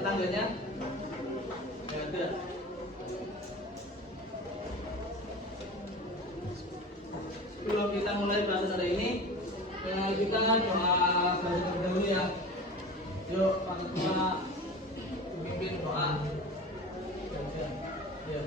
tetangganya? Nggak ada. Sebelum kita mulai belajar hari ini, kita doa belajar dahulu ya. Yuk, Pak Ketua pimpin doa. Ya.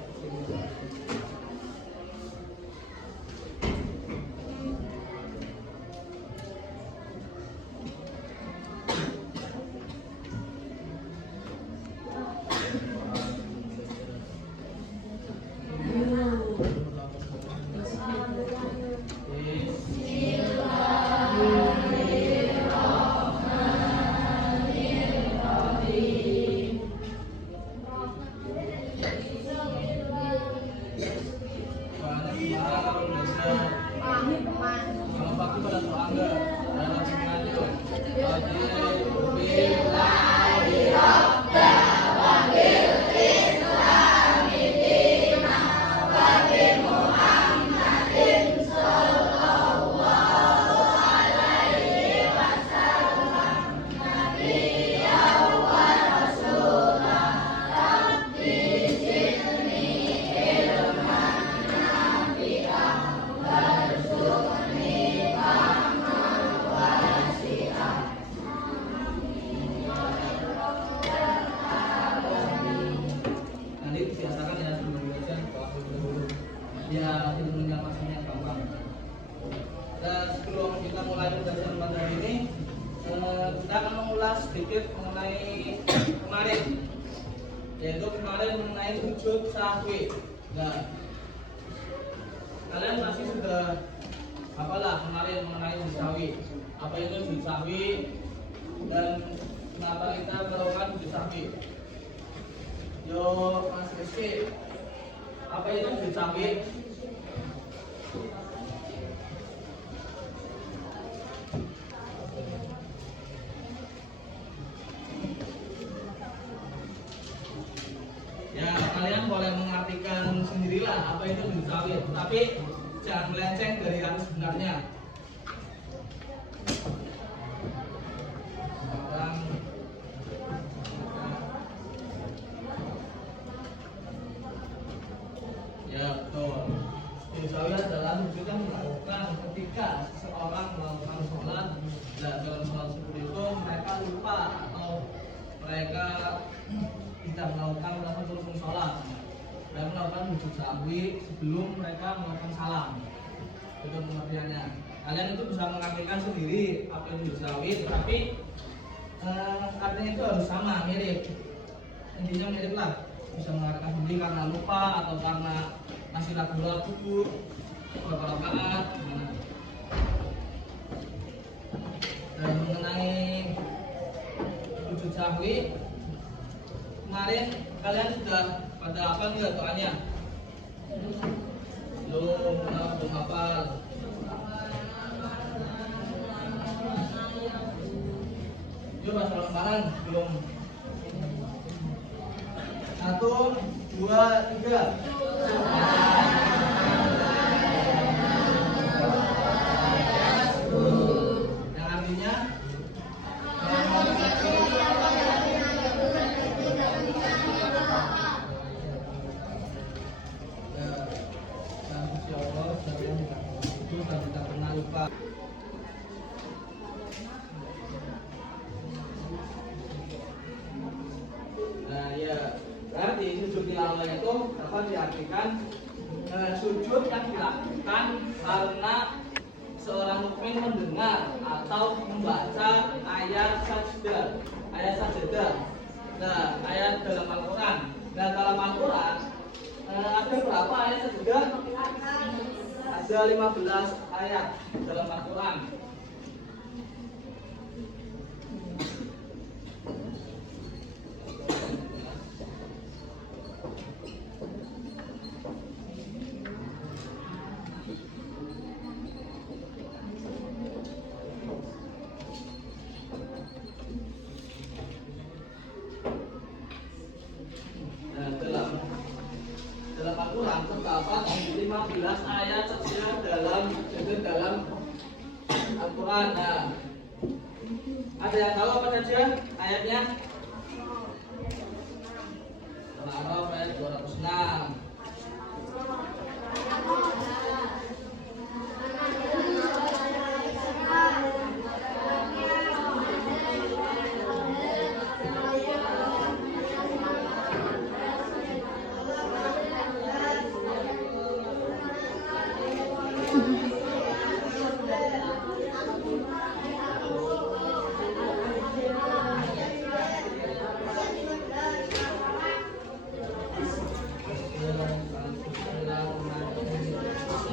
Ya, ilmunya pastinya gampang. Dan sebelum kita mulai pembelajaran pada hari ini, kita akan mengulas sedikit mengenai kemarin, yaitu kemarin mengenai sujud sahwi. Nah, kalian pasti sudah apalah kemarin mengenai sujud sahwi. Apa itu sujud sahwi dan kenapa kita melakukan sujud sahwi? Yo, Mas Rizky, apa itu sujud sahwi? Ya, kalian boleh mengartikan sendirilah apa itu sujud sahwi, tapi jangan melenceng dari arti sebenarnya. Ya, betul. Sujud sahwi adalah sujud yang dilakukan ketika seseorang melakukan sholat. Dan dalam sholat seperti itu mereka lupa atau mereka tidak melakukan rukun sholat. Mereka melakukan sujud sahwi sebelum mereka melakukan salam. Itu pengertiannya. Kalian itu bisa mengartikan sendiri apa itu sujud sahwi, tetapi artinya itu harus sama, mirip. Intinya mirip lah. Bisa mengartikan sendiri karena lupa atau karena masih ragu-ragu beberapa rakaat. Dan mengenai sujud sahwi, kemarin kalian sudah pada apa nih doanya? Belum hafal. Yuk bahasa bareng belum. 1, 2, 3. Yang artinya itu tidak pernah lupa. Nah ya, berarti sujud tilawah itu dapat diartikan sujud yang dilakukan karena seorang mukmin mendengar atau membaca ayat sajadah. Nah, ayat dalam Al-Quran. Nah, dalam Al-Quran ada berapa ayat sajadah? Ada 15 ayat dalam Al-Quran. Dalam Al-Quran terdapat 15 ayat saja dalam Al-Quran. Nah, ada yang tahu apa saja ayatnya? Al-A'raf ayat 206.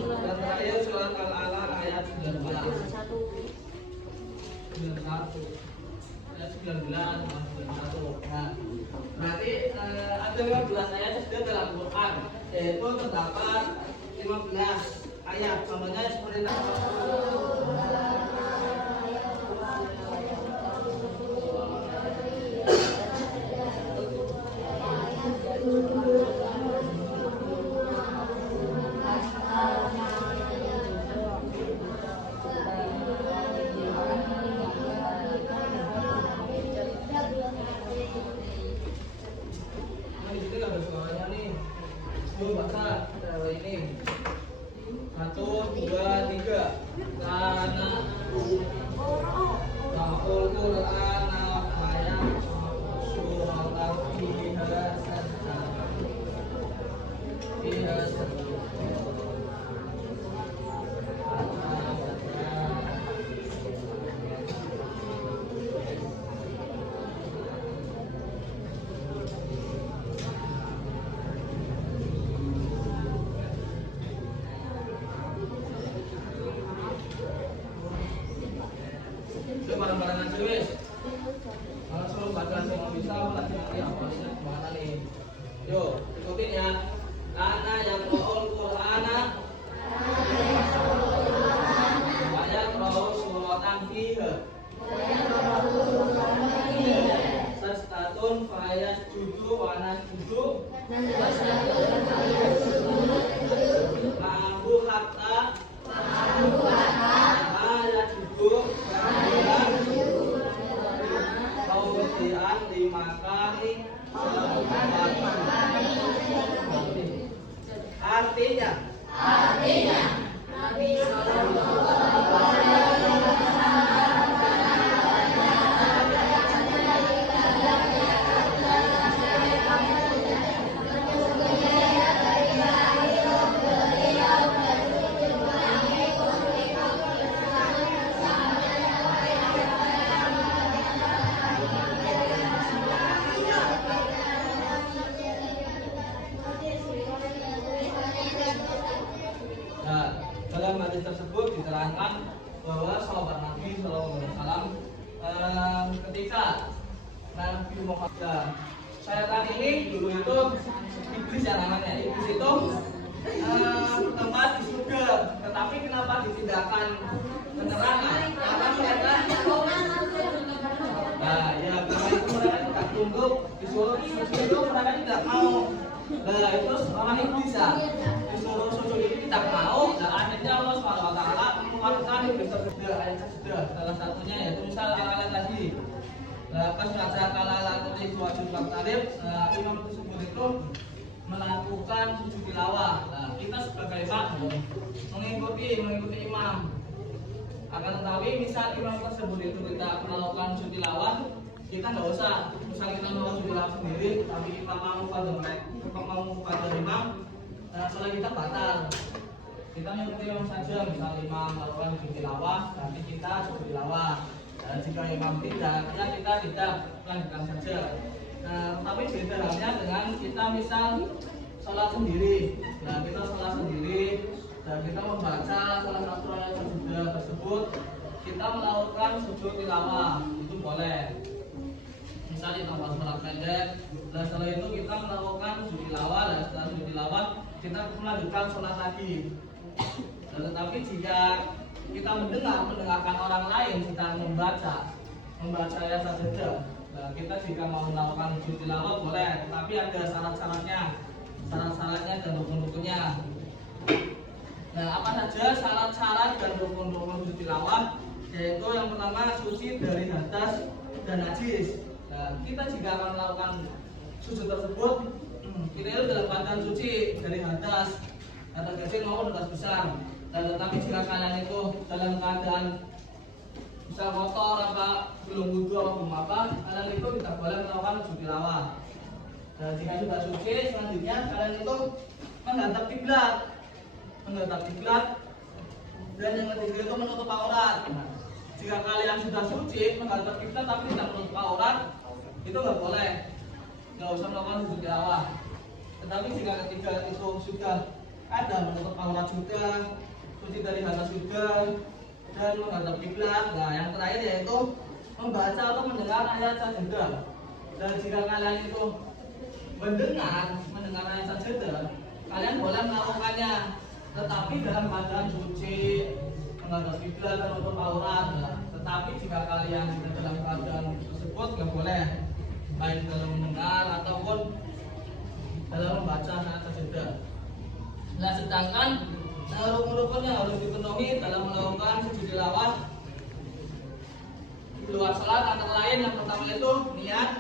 Dan terakhir surat Al-A'la ayat 19. Ayat 19 91. Nah, berarti ada 15 ayat saja dalam Quran, yaitu terdapat 15 ayat. Contohnya seperti baca ini 1, 2, 3 karena Ma'ul Qur'ana ayat suratan fiha barang-barang aja wes. Langsung baca semua bisa berarti nanti amalnya kemana nih? Yuk ikutin ya. Karena yang Qur'ul Qur'ana ayat roh suratan fiha sastatun fayas judu wanas judu ma'abu hatta ayat judu kemudian dimakani artinya Nabi dalam hadis tersebut diterangkan bahwa sahabat Nabi SAW ketika Nabi Muhammad syaitan ini dulu itu iblis ya namanya. Iblis itu bertempat di surga, tetapi kenapa ditindakkan penerangan? Karena mereka ya karena itu mereka tidak tunduk disuruh sujud itu mereka tidak mau. Nah itu orang iblis ya disuruh sujud itu tidak mau. Dan akhirnya Allah SWT mengeluarkan iblis tersebut. Ayat sudah salah satunya yaitu misal Al-A'la tadi. Pas baca Al-A'la tadi wajib tarif, imam tersebut itu melakukan sujud tilawah. Nah kita sebagai makmum mengikuti imam. Akan tetapi misal imam tersebut itu kita melakukan sujud tilawah, kita nggak usah. Misal kita melakukan sujud tilawah sendiri, tapi kita mau pada imam, salat kita batal. Kita mengikuti imam saja. Misal imam melakukan sujud tilawah, nanti kita sujud tilawah. Jika imam tidak, ya kita tidak lanjutkan saja. Tapi bedanya dengan kita misal sholat sendiri. Nah kita sholat sendiri dan kita membaca salah satu ayat tersebut, kita melakukan sujud tilawah itu boleh. Misal kita sholat pendek, dan setelah itu kita melakukan sujud tilawah, dan setelah sujud tilawah kita melanjutkan sholat lagi. Dan tetapi jika kita mendengarkan orang lain sedang membaca ayat saja. Nah, kita jika mau melakukan sujud tilawah boleh, tapi ada syarat-syaratnya dan rukun-rukunnya. Nah, apa saja syarat-syarat dan rukun-rukun sujud tilawah? Yaitu yang pertama suci dari hadas dan najis. Nah, kita jika akan melakukan sujud tersebut Kita itu dalam keadaan suci dari hadas kecil maupun hadas besar. Dan tetapi jika kalian itu dalam keadaan misal kotor apa belum wudhu apa belum apa, kalian itu tidak boleh melakukan sujud tilawah. Dan jika sudah suci, selanjutnya kalian itu menghadap kiblat, dan yang ketiga itu menutup aurat. Nah, jika kalian sudah suci menghadap kiblat tapi tidak menutup aurat, itu nggak boleh, nggak usah melakukan sujud tilawah. Tetapi jika ketiga itu sudah ada menutup aurat juga, suci dari hadas juga, dan menghadap kiblat. Nah, yang terakhir yaitu membaca atau mendengar ayat sajadah. Dan jika kalian itu mendengar ayat sajadah, kalian boleh melakukannya, tetapi dalam keadaan suci, menghadap kiblat dan menutup aurat. Nah, tetapi jika kalian sudah dalam keadaan tersebut, nggak boleh baik dalam mendengar ataupun dalam membaca ayat sajadah. Nah, sedangkan rukun-rukun yang harus dipenuhi dalam melakukan sujud tilawah di luar salat antara lain yang pertama itu niat,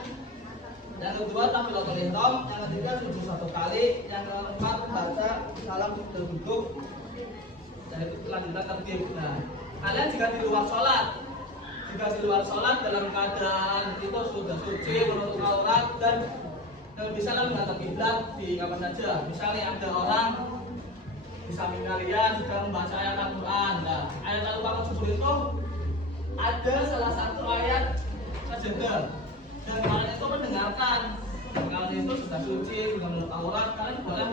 yang kedua takbiratul ihram, yang ketiga sujud 1 kali, yang keempat baca salam sudah duduk, dan itu kelanjutan takbir. Nah, kalian jika di luar salat dalam keadaan itu sudah suci, menutup aurat dan bisa menghadap kiblat di kapan saja. Misalnya ada orang di samping kalian sedang membaca ayat Al-Quran. Nah, ayat Al-Quran itu ada salah satu ayat sajadah, dan kalian itu mendengarkan. Kalian itu sudah suci, sudah menutup aurat, kalian boleh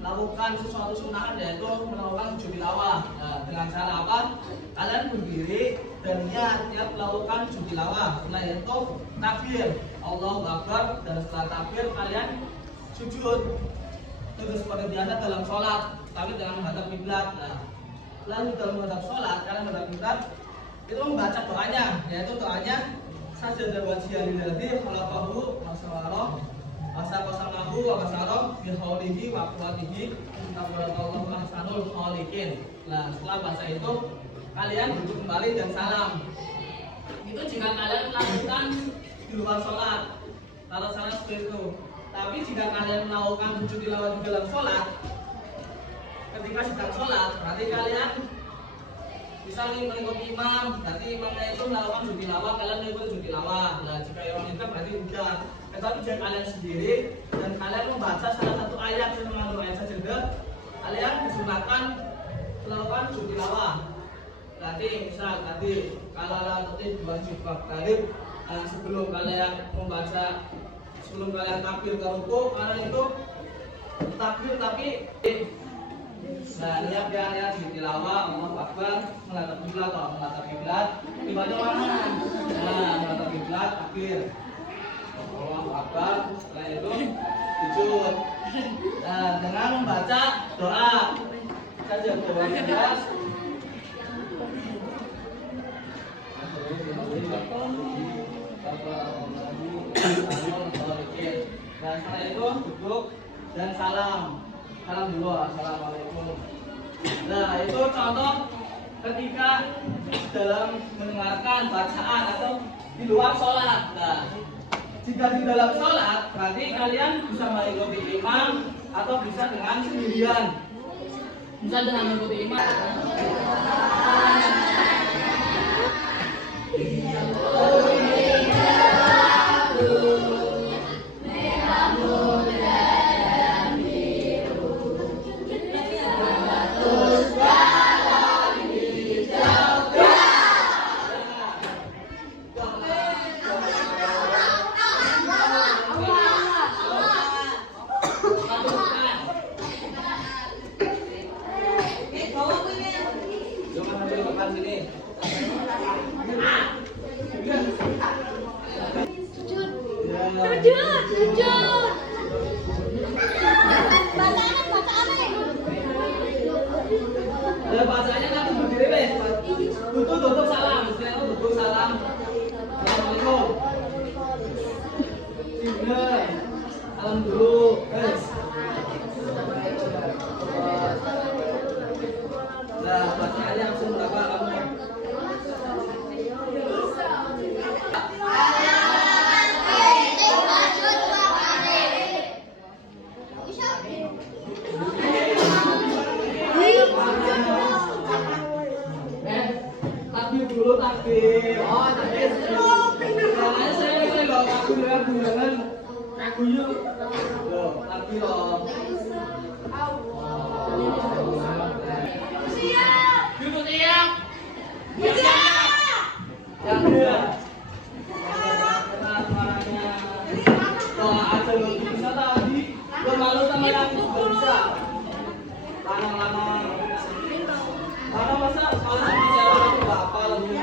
melakukan sesuatu sunnah, yaitu melakukan sujud tilawah. Nah, dengan cara apa? Kalian berdiri dan niat melakukan sujud tilawah. Setelah itu takbir Allahu Akbar, dan setelah takbir kalian sujud. Itu seperti biasa dalam sholat, tapi dengan menghadap kiblat. Nah, lalu dalam menghadap sholat, kalian menghadap kiblat itu membaca doanya, yaitu doanya sajadah wajhiya lillazi khalaqahu wa sawwarahu wa saqamahu wa basarahu bi haulihi wa quwwatihi tabarakallahu ahsanul khaliqin. Nah, setelah baca itu kalian duduk kembali dan salam. Itu jika kalian melakukan di luar sholat, kalau salah seperti itu. Tapi jika kalian melakukan sujud tilawah di dalam sholat, ketika sedang sholat, berarti kalian misalnya mengikuti imam, berarti imamnya itu melakukan sujud tilawah, kalian mengikuti sujud tilawah. Nah, jika imam itu berarti tidak. Tetapi jika kalian sendiri dan kalian membaca salah satu ayat yang mengandung ayat sajadah, kalian disunahkan melakukan sujud tilawah. Berarti misal tadi kalau nanti wajib takbir, sebelum kalian takbir ke rukuk, kalian itu takbir tapi lihat di tilawah Allahu Akbar, menghadap kiblat, kibatnya mana? Nah, menghadap kiblat, takbir Allahu Akbar, setelah itu sujud. Nah, dengan membaca doa saja, doa jelas. Dan setelah itu duduk dan salam dulu, assalamualaikum. Nah, itu contoh ketika dalam mendengarkan bacaan atau di luar sholat. Nah, jika di dalam sholat berarti kalian bisa mengikuti imam atau bisa dengan sendirian. Bisa dengan mengikuti imam. Bacanya nanti berdiri deh. Duduk salam. Duduk salam. Assalamualaikum. Salam dulu. Nah, bacanya langsung berapa kamu? Yusuf siap. Yang kedua. Suaranya. Doa aja lo bisa tadi. Lo malu sama yang bisa. Lanang-lanang. Mana masa kalau bicara itu apa lagi?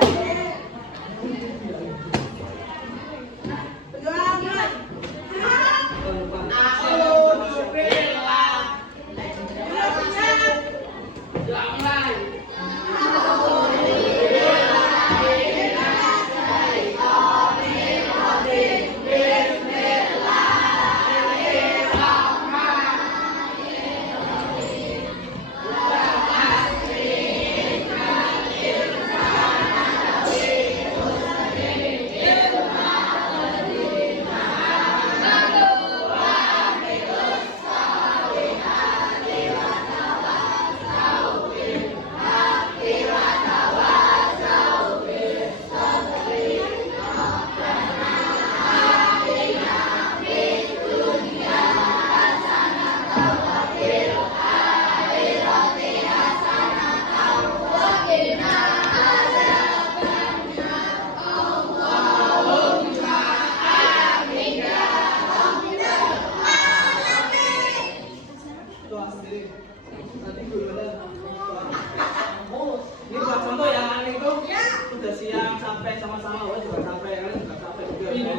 Ini buat contoh yang aneh itu sudah siang sampai sama-sama, juga sampai kalian juga sampai juga. Ini